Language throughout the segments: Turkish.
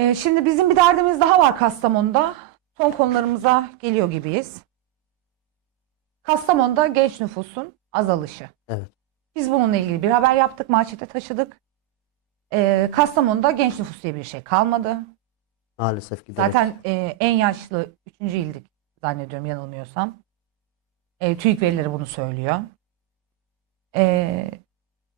Ee, şimdi bizim bir derdimiz daha var Kastamonu'da. Son konularımıza geliyor gibiyiz. Kastamonu'da genç nüfusun azalışı. Evet. Biz bununla ilgili bir haber yaptık, manşete taşıdık. Ee, Kastamonu'da genç nüfus diye bir şey kalmadı. Maalesef giderek. Zaten e, en yaşlı 3. ildik zannediyorum yanılmıyorsam. E, TÜİK verileri bunu söylüyor. E,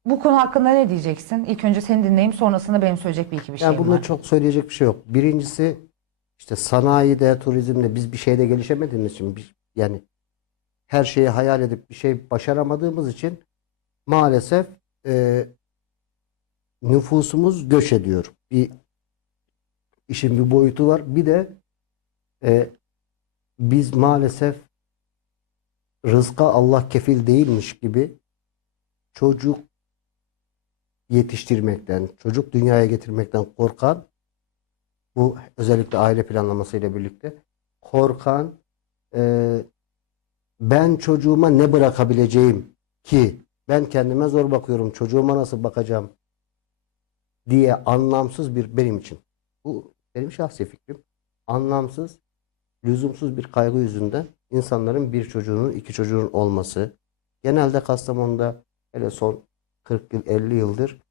bu konu hakkında ne diyeceksin? İlk önce seni dinleyeyim sonrasında benim söyleyecek bir iki bir yani şeyim bunda var. çok söyleyecek bir şey yok. Birincisi işte sanayide, turizmde biz bir şeyde gelişemediğimiz için bir- yani her şeyi hayal edip bir şey başaramadığımız için maalesef e, nüfusumuz göç ediyor. Bir işin bir boyutu var. Bir de e, biz maalesef rızka Allah kefil değilmiş gibi çocuk yetiştirmekten, çocuk dünyaya getirmekten korkan bu özellikle aile planlamasıyla birlikte korkan e, ben çocuğuma ne bırakabileceğim ki ben kendime zor bakıyorum çocuğuma nasıl bakacağım diye anlamsız bir benim için bu benim şahsi fikrim anlamsız lüzumsuz bir kaygı yüzünden insanların bir çocuğunun iki çocuğun olması. Genelde Kastamonu'da hele son 40 yıl 50 yıldır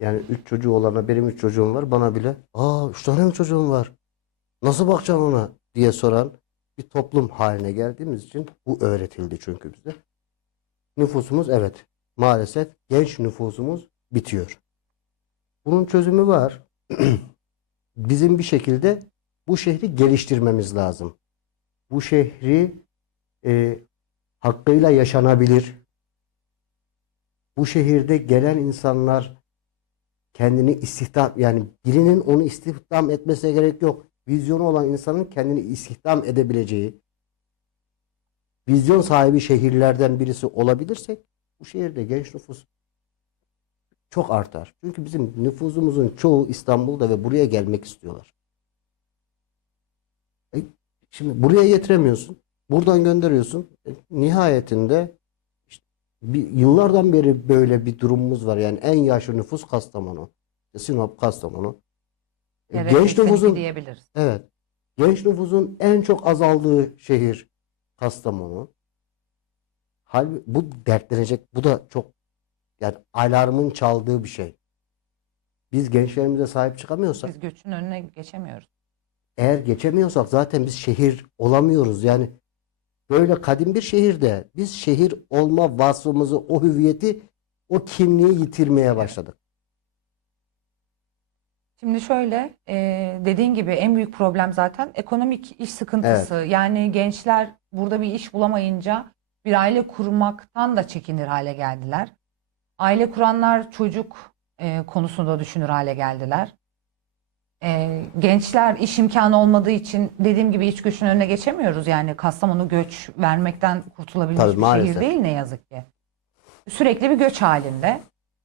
yani üç çocuğu olana benim üç çocuğum var bana bile aa üç tane mi çocuğum var nasıl bakacağım ona diye soran bir toplum haline geldiğimiz için bu öğretildi çünkü bize. Nüfusumuz evet maalesef genç nüfusumuz bitiyor. Bunun çözümü var. Bizim bir şekilde bu şehri geliştirmemiz lazım. Bu şehri e, hakkıyla yaşanabilir. Bu şehirde gelen insanlar kendini istihdam yani birinin onu istihdam etmesine gerek yok. Vizyonu olan insanın kendini istihdam edebileceği vizyon sahibi şehirlerden birisi olabilirsek bu şehirde genç nüfus çok artar. Çünkü bizim nüfusumuzun çoğu İstanbul'da ve buraya gelmek istiyorlar. E, şimdi buraya getiremiyorsun. Buradan gönderiyorsun. E, nihayetinde bir, yıllardan beri böyle bir durumumuz var. Yani en yaşlı nüfus Kastamonu. Sinop, Kastamonu. Evet, genç 82 nüfusun diyebiliriz. Evet. Genç nüfusun en çok azaldığı şehir Kastamonu. Halbuki bu dertlenecek, bu da çok yani alarmın çaldığı bir şey. Biz gençlerimize sahip çıkamıyorsak, Biz göçün önüne geçemiyoruz. eğer geçemiyorsak zaten biz şehir olamıyoruz. Yani böyle kadim bir şehirde biz şehir olma vasfımızı, o hüviyeti, o kimliği yitirmeye başladık. Şimdi şöyle e, dediğin gibi en büyük problem zaten ekonomik iş sıkıntısı. Yani gençler burada bir iş bulamayınca bir aile kurmaktan da çekinir hale geldiler. Aile kuranlar çocuk e, konusunda düşünür hale geldiler. E, gençler iş imkanı olmadığı için dediğim gibi iç göçün önüne geçemiyoruz. Yani Kastamonu göç vermekten kurtulabilmiş Tabii, bir şehir değil ne yazık ki. Sürekli bir göç halinde.